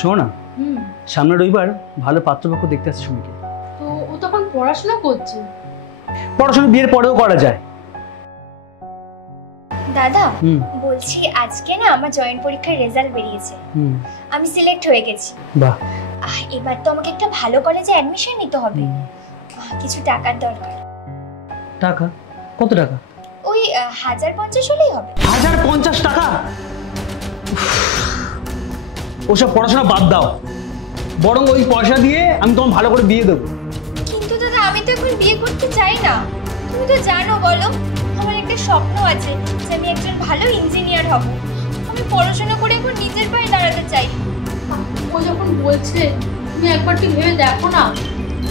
শোনো না, সামনে রবিবার ভালো পাত্রপক্ষ দেখতে আসছে সুমিকে। তো ও তখন পড়াশোনা করছে। পড়াশোনা বিয়ের পরেও করা যায়। দাদা বলছি আজকে না আমার জয়েন্ট পরীক্ষার রেজাল্ট বেরিয়েছে। আমি সিলেক্ট হয়ে গেছি। বাহ। এবার তো আমাকে একটা ভালো কলেজে অ্যাডমিশন নিতে হবে। কিছু টাকার দরকার। টাকা? কত টাকা? ওই 1050 হলেই হবে। 1050 টাকা? ওসব পড়াশোনা বাদ দাও, বরং ওই পয়সা দিয়ে আমি তোমার ভালো করে বিয়ে দেবো। কিন্তু দাদা আমি তো এখন বিয়ে করতে চাই না। তুমি তো জানো, বলো আমার একটা স্বপ্ন আছে যে আমি একজন ভালো ইঞ্জিনিয়ার হব। আমি পড়াশোনা করে এখন নিজের পায়ে দাঁড়াতে চাই। ও যখন বলছে তুমি একবারটি ভেবে দেখো না,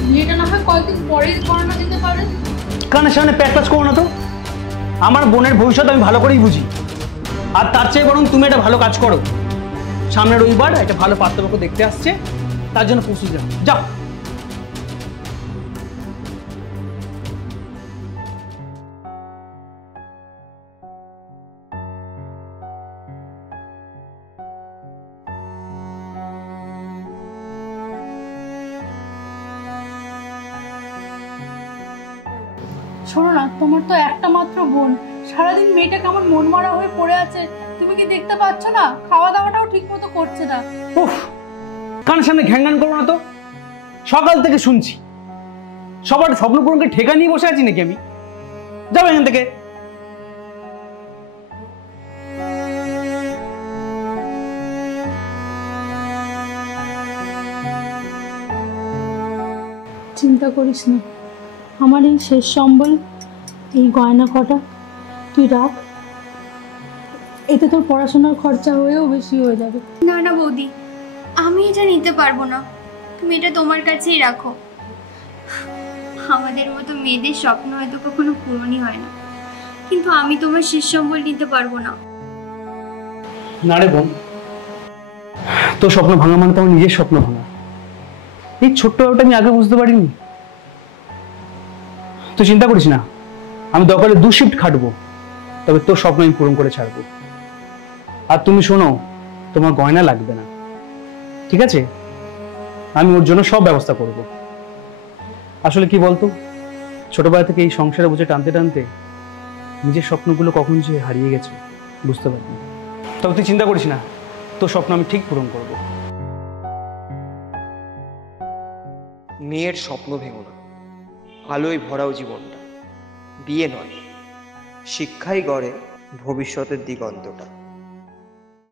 বিয়েটা না হয় কয়েকদিন পরেই করানো যেতে পারে। কারণের সামনে প্যাকটাচ করো না তো। আমার বোনের ভবিষ্যৎ আমি ভালো করেই বুঝি। আর তার চেয়ে বরং তুমি একটা ভালো কাজ করো, সামনে রবিবার একটা ভালো পাত্রপক্ষ দেখতে আসছে, তার জন্য প্রস্তুত যাও। যাও। শোনো না, তোমার তো একটা মাত্র বোন, সারাদিন মেয়েটা কেমন মন মারা হয়ে পড়ে আছে, তুমি কি দেখতে পাচ্ছ না? খাওয়া দাওয়াটাও ঠিক মতো করছে না। উফ, কানের সামনে ঘ্যানঘ্যান করো না তো। সকাল থেকে শুনছি সবার স্বপ্ন পূরণকে ঠেকা নিয়ে বসে আছি নাকি আমি? যাও এখান থেকে। চিন্তা করিস না, আমার এই শেষ সম্বল, এই গয়না কটা তুই রাখ, এতে তোর পড়াশোনার খরচা হয়েও বেশি হয়ে যাবে। না না বৌদি, আমি এটা নিতে পারবো না। তুমি এটা তোমার কাছেই রাখো। আমাদের মতো মেয়েদের স্বপ্ন হয়তো কখনো পূরণই হয় না, কিন্তু আমি তোমার শেষ সম্বল নিতে পারবো না। না রে বোন, তোর স্বপ্ন ভাঙা মানে তো আমার নিজের স্বপ্ন ভাঙা। এই ছোট্ট ব্যাপারটা আমি আগে বুঝতে পারিনি। তুই চিন্তা করিস না, আমি দরকারে 2 শিফট খাটবো, তবে তোর স্বপ্ন আমি পূরণ করে ছাড়বো। আর তুমি শোনো, তোমার গয়না লাগবে না, ঠিক আছে? আমি ওর জন্য সব ব্যবস্থা করব। আসলে কি বলতো, ছোটবেলা থেকে এই সংসারে বুঝে টানতে টানতে নিজের স্বপ্নগুলো কখন যে হারিয়ে গেছে বুঝতে পারিনি। তবে তুই চিন্তা করিস না, তোর স্বপ্ন আমি ঠিক পূরণ করব। মেয়ের স্বপ্ন ভেঙো না, আলোয় ভরাও জীবনটা। বিয়ে নয়, শিক্ষাই গড়ে ভবিষ্যতের দিগন্তটা।